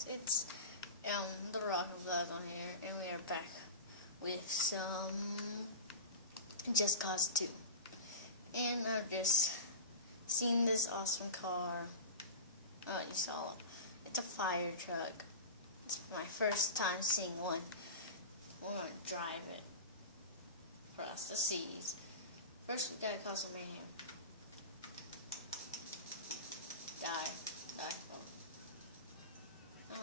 guys, it's the Rocket Vlog on here, and we are back with some Just Cause 2. And I've just seen this awesome car. Oh, you saw it. It's a fire truck. It's my first time seeing one. We're gonna drive it across the seas. First, we gotta cause some mayhem. Die. There, let's go. No.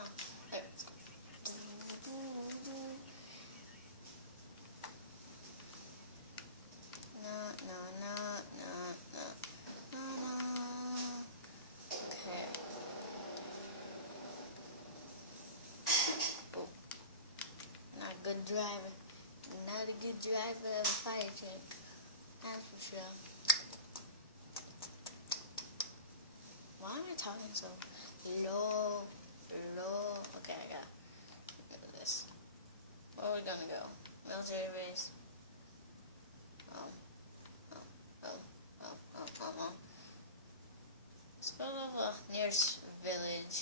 Okay. Oh. Not a good driver. Not a good driver of a fire truck. That's for sure. Why am I talking so low? Okay, I got this. Where are we gonna go? Military base. Let's go to the nearest village.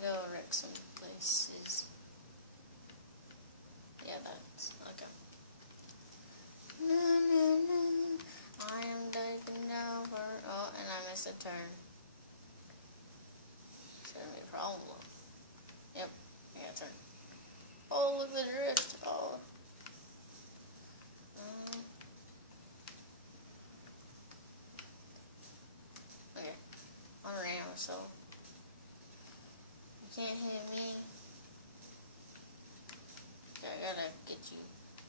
Go wreck some places. Yeah, that's okay. I am taking down for. Oh, and I missed a turn. It's gonna be a problem. Yep, I got a turn. Oh, look at the drift. Oh. Okay, I'm ram, so you can't hit me. Okay, I gotta get you.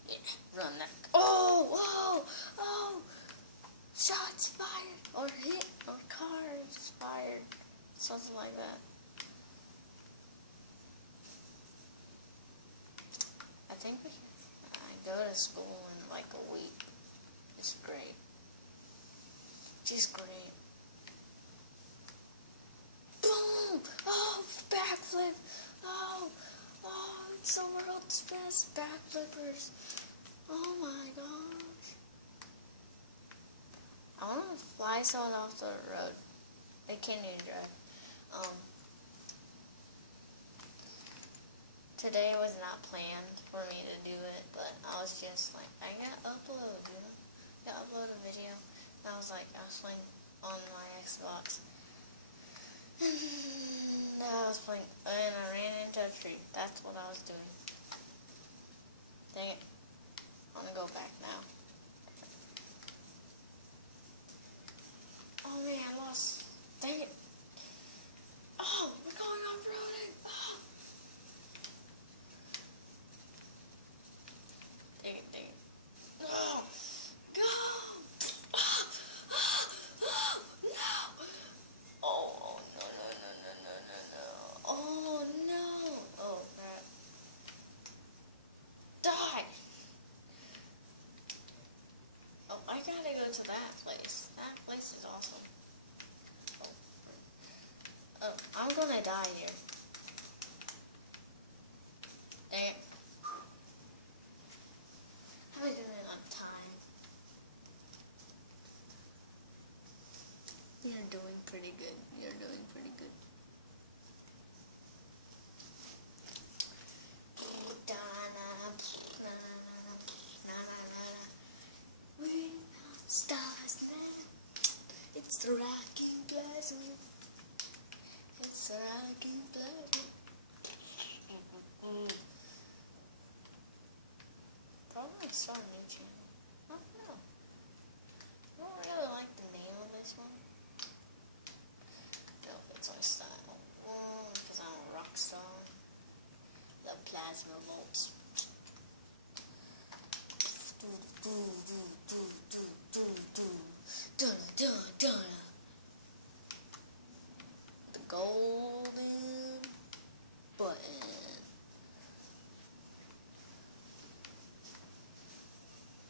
Yeah, run that. Oh, whoa, oh, shots fired, or hit, or cars fired, something like that. I think I go to school in like a week. It's great. Just great. Boom! Oh, backflip! Oh, it's the world's best backflippers. Oh my gosh. I want to fly someone off the road. They can't even drive. Today was not planned for me to do it, but I was just like, I gotta upload, you know? Gotta upload a video. And I was playing on my Xbox. And I was playing, and I ran into a tree. That's what I was doing. Dang it. I'm gonna go back now. Oh man, I lost. Dang it. Oh, we're going off-roading. Oh. Dang it. Oh, go. No. Oh, no. Oh, no. Oh, crap. Die. Oh, I gotta go to that place. That place is awesome. Oh, I'm gonna die here. Dang it. How am I doing on time? You're doing pretty good. We stars land. It's the rocking plaza. It's the rocking plaza. Probably start a new channel. I don't know. I don't really like the name of this one. No, it's my style. Because I'm a rock star. The plasma bolts. The golden button.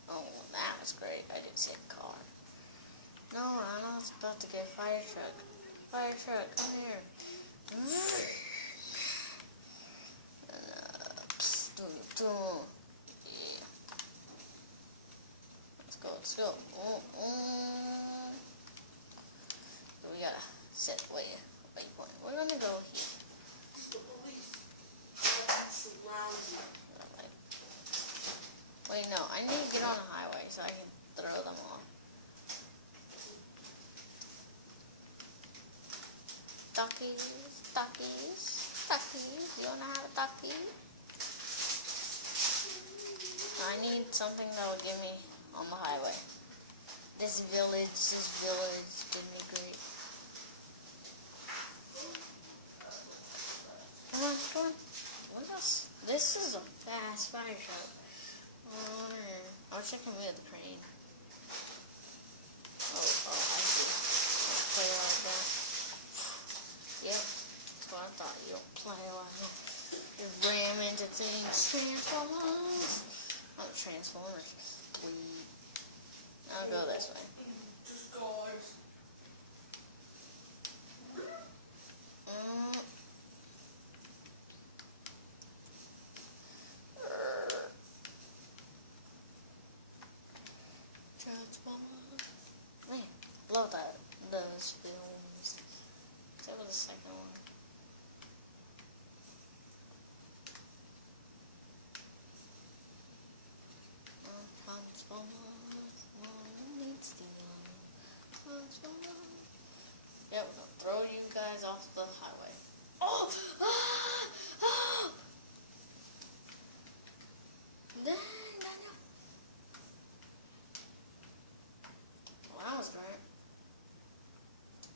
Oh, that was great. I did say car. No, I was about to get fire truck. Fire truck, come here. Yeah. Let's go. Wait. We're gonna go here. The police have surrounded. Wait, no. I need to get on a highway so I can throw them off. Duckies. You wanna have a ducky? I need something that will get me on the highway. This village did me great. Come on. What else? This is a fast fire truck. I wish I could move the crane. I see. Don't play like that. Yep, that's what I thought. You don't play like that. You ram into things. Transformers. Not Transformers. I'll go this way. Just guys. Transformers. Man, love those films. Except for the second one. Transformers. Yep, we'll throw you guys off the highway. Oh! Dang, Daniel. Well, that was great.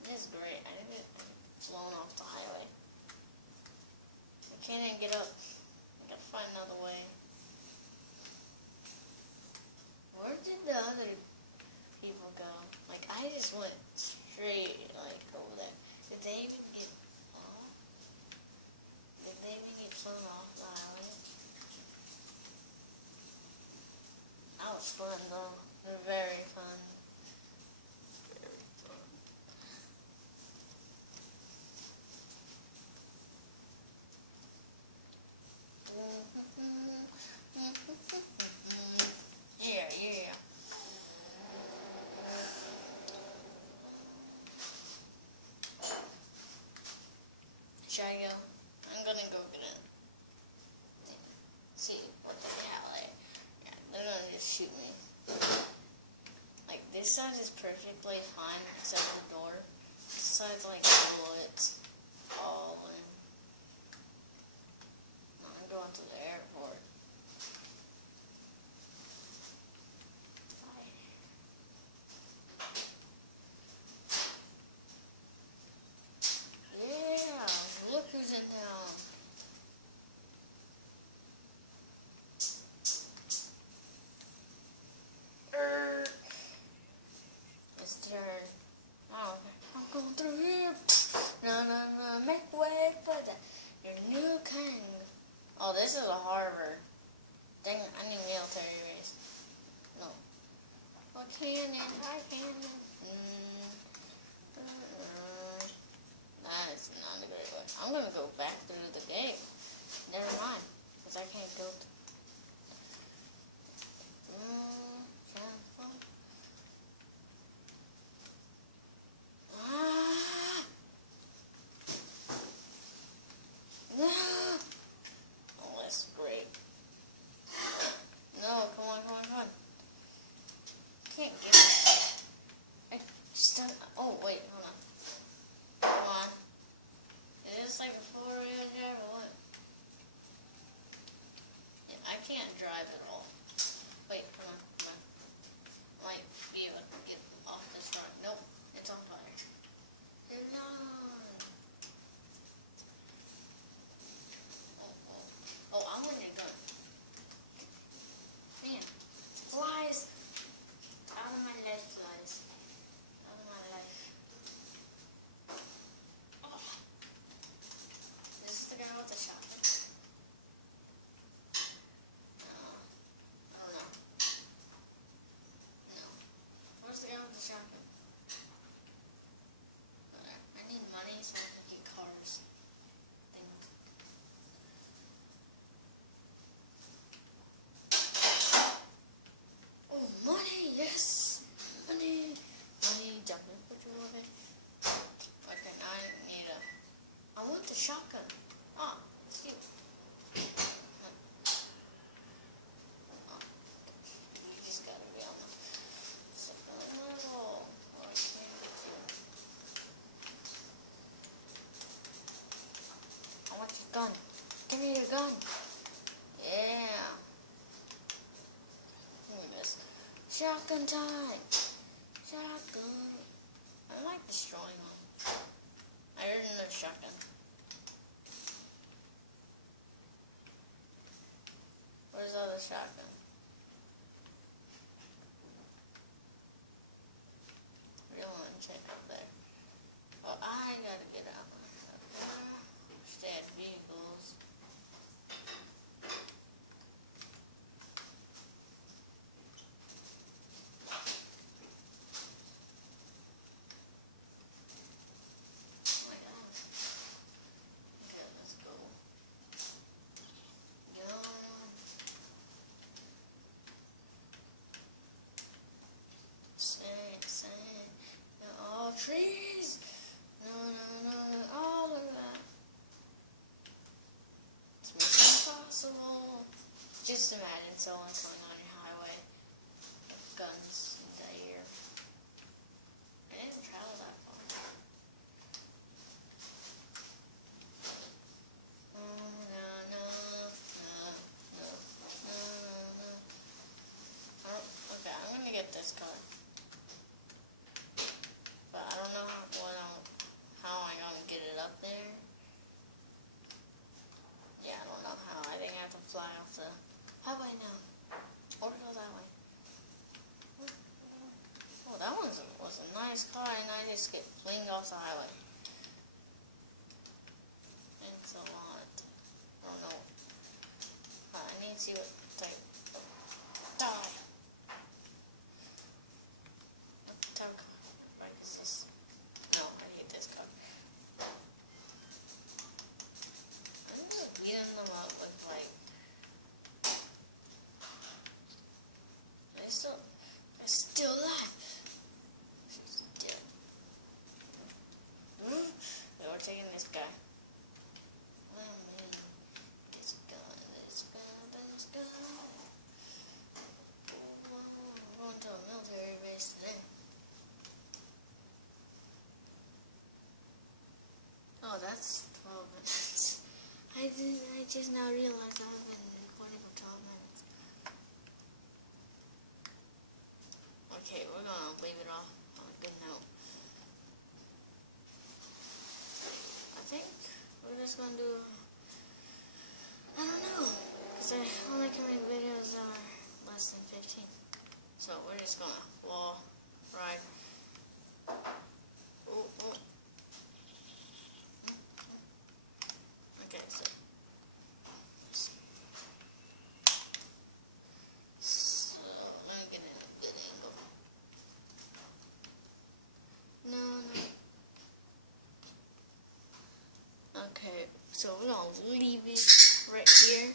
This is great. I didn't get blown off the highway. I can't even get up. I gotta find another way. Where did the other people go? Like, I just went straight, like, over there. Did they even get off? Did they even get blown off the highway? That was fun, though. They're very fun. Very fun. Yeah. Should I go? I'm gonna go get it. See what they have there. Yeah, they're gonna just shoot me. Like, this side is perfectly fine except the door. This side's like bullets all in. I'm going to the airport. Yeah, look who's in town. Mr. Oh, I'm going through here. No, make way for your new king. Oh, this is a Harvard. Dang, I need military race. No. Well, cannon, high cannon. That is not a great way. I'm gonna go back through the gate. Never mind, because I can't go. Oh, that's great. No, come on. Can't get it. I just don't. Oh, wait, hold on. Come on. Is this like a four-wheel drive or what? Yeah, I can't drive at all. Wait, come on. Might be able to get off this truck. Nope, it's on fire. Hold on. Oh, I want your gun. Man, flies out of my Shotgun time. Shotgun. I like destroying them. I heard another shotgun. Where's the other shotgun? I really want to check up there. Oh, I gotta get out. Stay at vehicles. Oh my God. Okay, let's go. Go. Say. All trees. No, all of that. It's mission impossible. Just imagine someone coming on your highway with guns in the air. I didn't travel that far. No. Oh, okay, I'm gonna get this car. But I don't know how I'm gonna get it up there. Yeah, I don't know how. I think I have to fly off the highway now. Or go that way. Oh, that one was a nice car, and I just get flinged off the highway. Thanks a lot. I don't know. I need to see what type. Die! What type of bike is this? No, I hate this car. I'm just beating them up with like. They're still alive. Still. They were taking this guy. Oh man, this gun. We're going to a military base today. Oh, that's 12 minutes. I just now realized I've been recording for 12 minutes. Okay, we're gonna leave it off on a good note. I think we're just gonna do, I don't know, because I only can make videos that are less than 15. So we're just gonna wall ride. Oh. Okay, so let me get in a good angle. No. Okay, so we're gonna leave it right here.